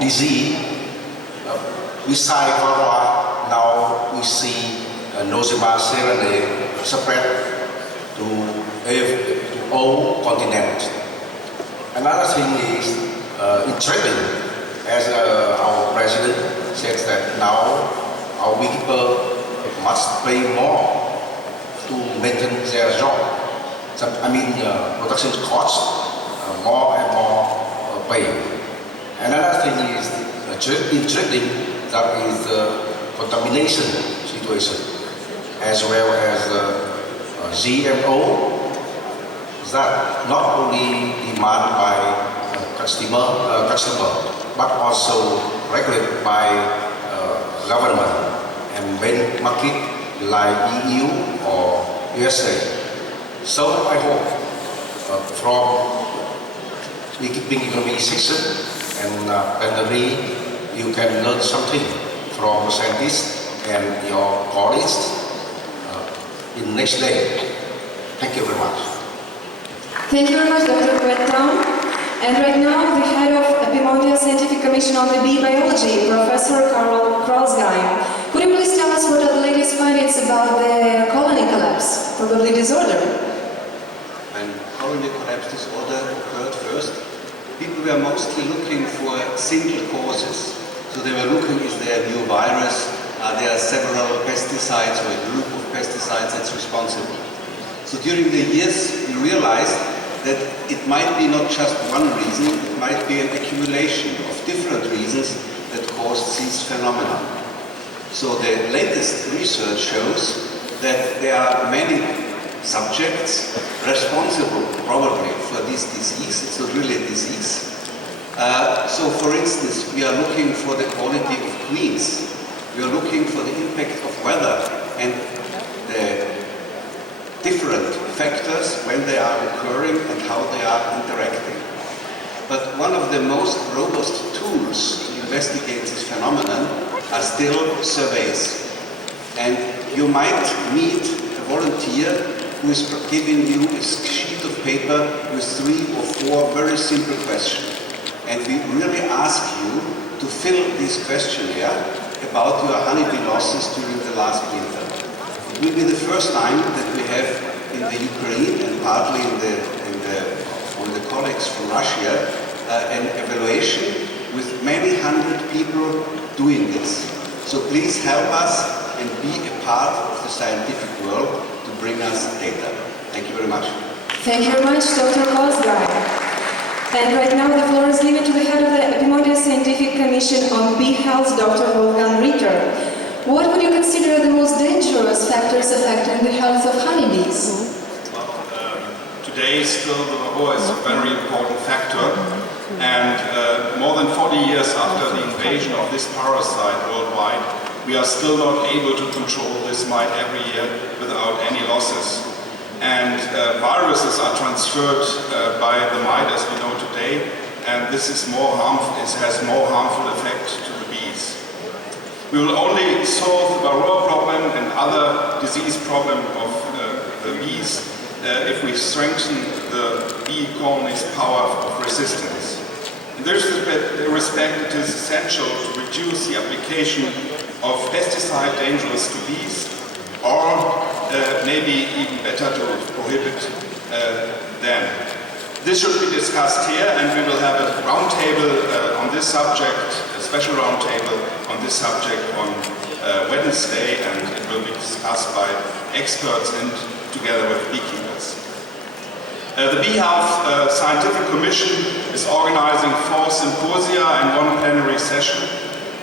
disease. Besides Varroa, now we see Nosema serene spread to all continents. Another thing is intriguing, as our president says that now our beekeeper must pay more to maintain their job. Production costs more and more pay. Another thing is intriguing, that is the contamination situation, as well as GMO, that not only demand by customer, but also regulated by government and main market like EU or USA. So I hope from beekeeping economy section and pandemic, you can learn something from scientists and your colleagues in next day. Thank you very much. Thank you very much, Dr. Quentin. And right now, the head of Epimondia Scientific Commission on the Bee Biology, Professor Karl Kralsgeim. Could you please tell us what are the latest findings about the colony collapse, probably disorder? When colony collapse disorder occurred first, people were mostly looking for single causes. So they were looking, is there a new virus? Are there several pesticides or a group of pesticides that's responsible? So during the years, we realized that it might be not just one reason, it might be an accumulation of different reasons that caused these phenomena. So the latest research shows that there are many subjects responsible probably for this disease. It's not really a disease. So for instance, we are looking for the quality of queens. We are looking for the impact of weather and the different factors when they are occurring and how they are interacting. But one of the most robust tools to investigate this phenomenon are still surveys. And you might meet a volunteer who is giving you a sheet of paper with 3 or 4 very simple questions. And we really ask you to fill this questionnaire about your honeybee losses during the last winter. It will be the first time that we have in the Ukraine and partly on the colleagues from Russia an evaluation with many hundred people doing this. So please help us and be a part of the scientific world to bring us data. Thank you very much. Thank you very much, Dr. Kralsgeim. And right now the floor is given to the head of the Epimondia Scientific Commission on Bee Health, Dr. Wolfgang Ritter. What would you consider the most dangerous factors affecting the health of honeybees? Well, today still the Varroa is a very important factor, and more than 40 years after the invasion of this parasite worldwide, we are still not able to control this mite every year without any losses. And viruses are transferred by the mite, as we know today, and this is has more harmful effect to the bees. We will only solve the Varroa problem and other disease problem of the bees if we strengthen the bee colony's power of resistance. In this respect, it is essential to reduce the application of pesticide dangerous to bees, or maybe even better to prohibit them. This should be discussed here, and we will have a roundtable on this subject, a special roundtable on this subject on Wednesday, and it will be discussed by experts and together with beekeepers. The Bee Health Scientific Commission is organizing 4 symposia and 1 plenary session,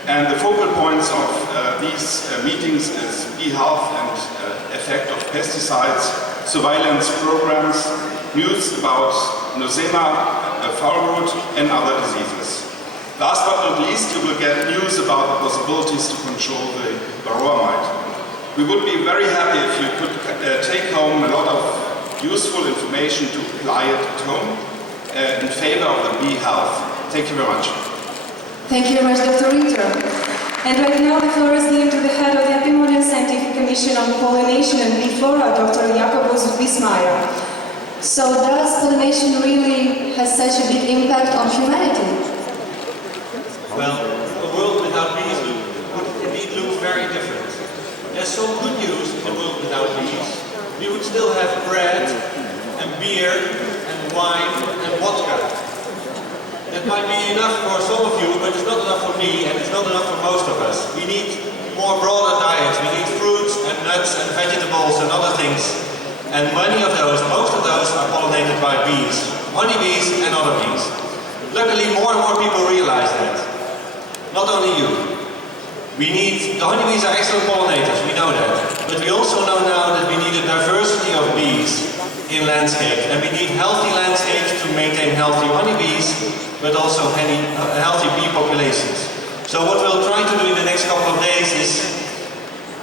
and the focal points of these meetings is bee health and effect of pesticides, surveillance programs, news about Nosema, foulroot, and other diseases. Last but not least, you will get news about the possibilities to control the Varroa mite. We would be very happy if you could take home a lot of useful information to apply it at home in favor of the bee health. Thank you very much. Thank you very much, Dr. Ritter. And right now the floor is given to the head of the Epimondia Scientific Commission on Pollination and Bee Flora, Dr. Jakobus Wiesmeyer. So does pollination really have such a big impact on humanity? Well, a world without bees would indeed look very different. There's some good news in a world without bees. We would still have bread and beer and wine and vodka. That might be enough for some of you, but it's not enough for me and it's not enough for most of us. We need more broader diets. We need fruits and nuts and vegetables and other things. And many of those, most of those are pollinated by bees. Honeybees and other bees. Luckily, more and more people realize that. Not only you. The honeybees are excellent pollinators, we know that. But we also know now that we need a diversity of bees in landscapes. And we need healthy landscapes to maintain healthy honeybees, but also healthy bee populations. So what we'll try to do in the next couple of days is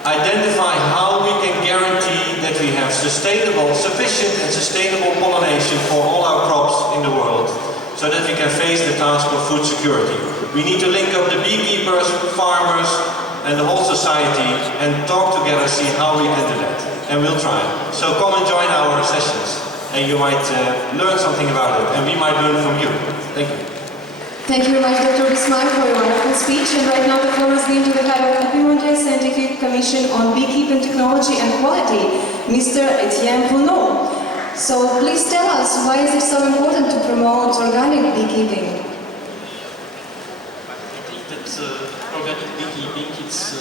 identify how we can guarantee that we have sufficient and sustainable pollination for all our crops in the world, so that we can face the task of food security. We need to link up the beekeepers, farmers, and the whole society and talk together, see how we can do that. And we'll try. So come and join our sessions, and you might learn something about it, and we might learn from you. Thank you. Thank you very much, Dr. Bismarck, for your wonderful speech. And right now the floor is given to the head of APIMONDIA Scientific Commission on Beekeeping Technology and Quality, Mr. Etienne Pounot. So please tell us, why is it so important to promote organic beekeeping? I think that organic beekeeping is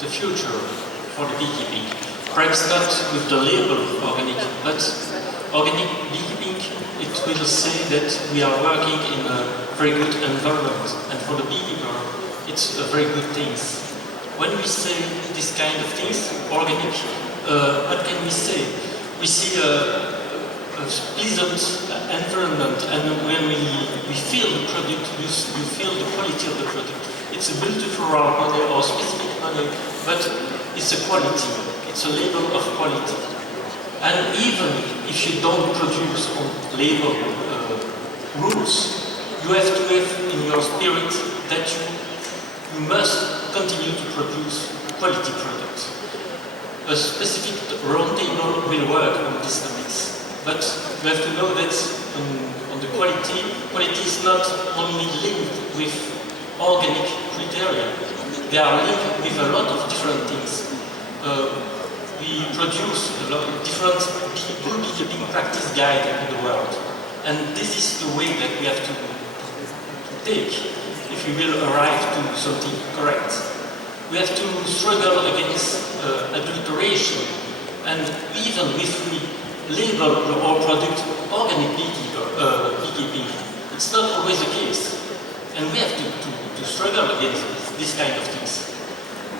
the future for the beekeeping. Perhaps not with the label organic, but organic beekeeping, it will say that we are working in a very good environment, and for the beekeeper, it's a very good thing. When we say this kind of things, organic, what can we say? We see a pleasant environment, and when we feel the product, you feel the quality of the product. It's a beautiful honey or specific honey, but it's a quality, it's a label of quality. And even if you don't produce on label rules, you have to have in your spirit that you must continue to produce quality products. A specific roundtable will work on these topics, but you have to know that on the quality is not only linked with organic criteria, they are linked with a lot of different things. We produce a lot of different good beekeeping practice guide in the world, and this is the way that we have to take if we will arrive to something correct. We have to struggle against adulteration, and even if we label our product organic beekeeping, it's not always the case, and we have to struggle against this kind of things.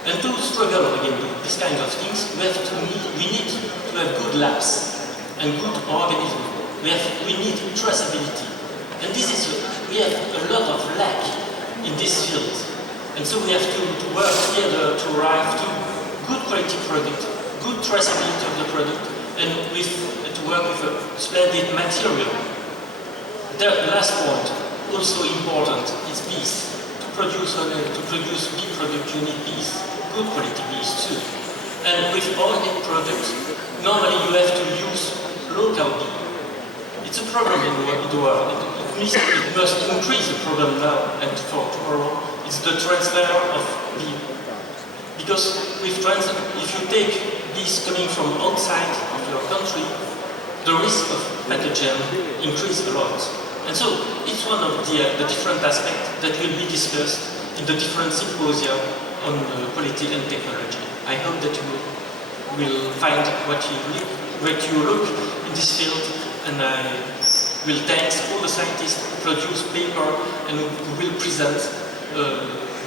And to struggle against this kind of things, we need to have good labs and good organisms. We need traceability, and we have a lot of lack in this field. And so we have to work together to arrive to good quality product, good traceability of the product, and to work with a splendid material. The last point, also important, is bees. To produce bee product, you need bees, good quality bees too. And with organic products, normally you have to use local bee. It's a problem in the world. It must increase the problem now and for tomorrow. It's the transfer of bee. Because if you take bees coming from outside of your country, the risk of pathogen increases a lot. And so it's one of the different aspects that will be discussed in the different symposia on quality and technology. I hope that you will find what you look in this field, and I will thank all the scientists who produce paper and who will present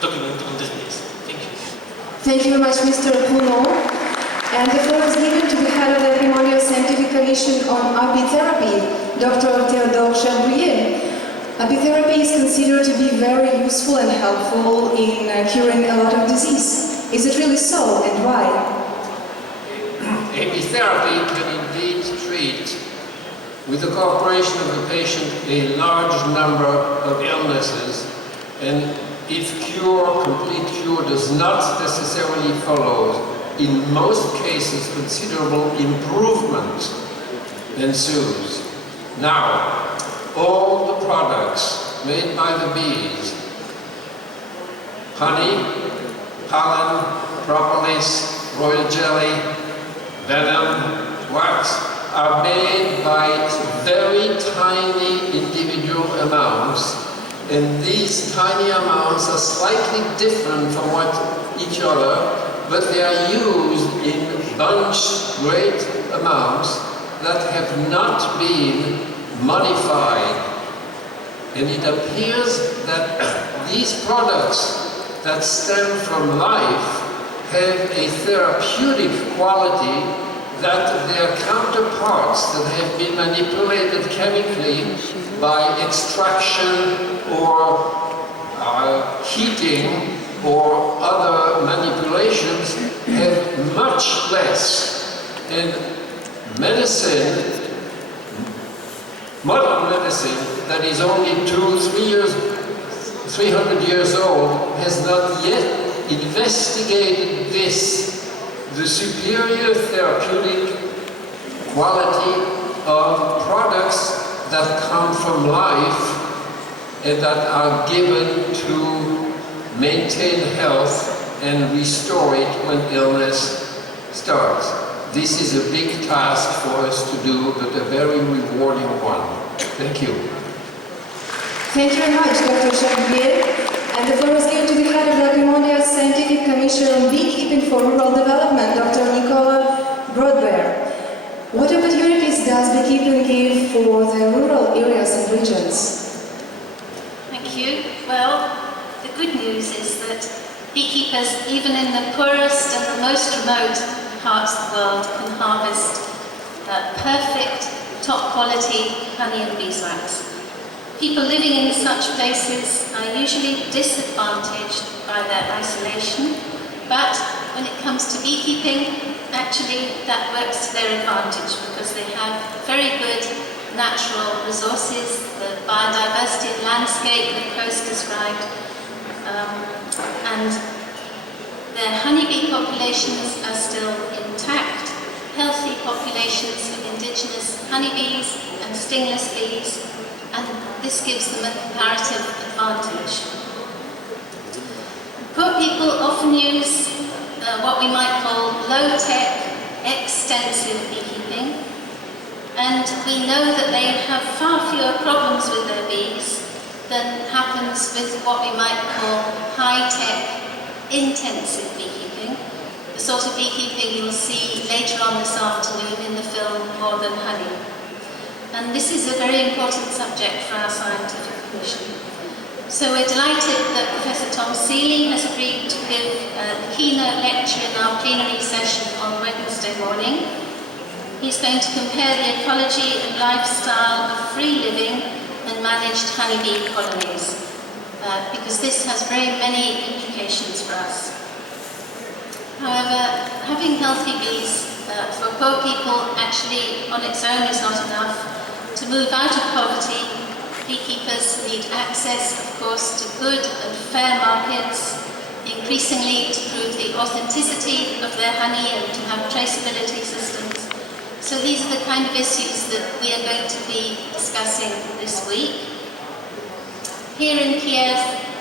document on this base. Thank you. Thank you very much, Mr. Pounot. And the floor is given to the head of the APIMONDIA Scientific Commission on Apitherapy, Dr. Théodore Charbouillet. Apitherapy is considered to be very useful and helpful in curing a lot of disease. Is it really so, and why? Apitherapy can indeed treat, with the cooperation of the patient, a large number of illnesses, and if complete cure does not necessarily follow, in most cases considerable improvement ensues. Now, all the products made by the bees honey, pollen, propolis, royal jelly, venom, wax are made by very tiny individual amounts, and these tiny amounts are slightly different from each other, but they are used in bunched great amounts that have not been modified. And it appears that these products that stem from life have a therapeutic quality that their counterparts that have been manipulated chemically by extraction or heating or other manipulations have much less. And medicine, modern medicine, that is only 300 years old, has not yet investigated this, the superior therapeutic quality of products that come from life and that are given to maintain health and restore it when illness starts. This is a big task for us to do, but a very rewarding one. Thank you. Thank you very much, Dr. Chapier. And the floor is given to the head of the Apimondia Scientific Commission on Beekeeping for Rural Development, Dr. Nicola Brodbeer. What opportunities does beekeeping give for the rural areas and regions? Thank you. Well, the good news is that beekeepers, even in the poorest and the most remote parts of the world, can harvest perfect, top quality honey and beeswax. People living in such places are usually disadvantaged by their isolation, but when it comes to beekeeping, actually that works to their advantage because they have very good natural resources, the biodiversity of landscape the coast described, and their honeybee populations are still intact, healthy populations of indigenous honeybees and stingless bees, and this gives them a comparative advantage. Poor people often use what we might call low-tech, extensive beekeeping, and we know that they have far fewer problems with their bees than happens with what we might call high-tech, intensive beekeeping, the sort of beekeeping you'll see later on this afternoon in the film More Than Honey. And this is a very important subject for our scientific commission. So we're delighted that Professor Tom Seeley has agreed to give a keynote lecture in our plenary session on Wednesday morning. He's going to compare the ecology and lifestyle of free living and managed honeybee colonies, because this has very many implications for us. However, having healthy bees for poor people actually on its own is not enough. To move out of poverty, beekeepers need access, of course, to good and fair markets, increasingly to prove the authenticity of their honey and to have traceability systems. So these are the kind of issues that we are going to be discussing this week. Here in Kiev,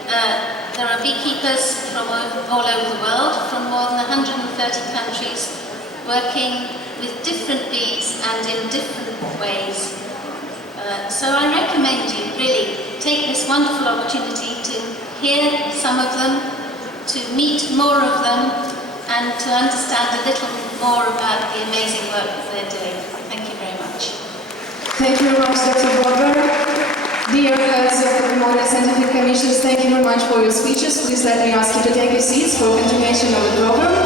there are beekeepers from all over the world, from more than 130 countries, working with different bees and in different ways. So I recommend you really take this wonderful opportunity to hear some of them, to meet more of them, and to understand a little more about the amazing work that they're doing. Thank you very much. Thank you very much, Dr. Brodbeer. Dear heads of the Apimondia Scientific Commissions, thank you very much for your speeches. Please let me ask you to take your seats for continuation of the program.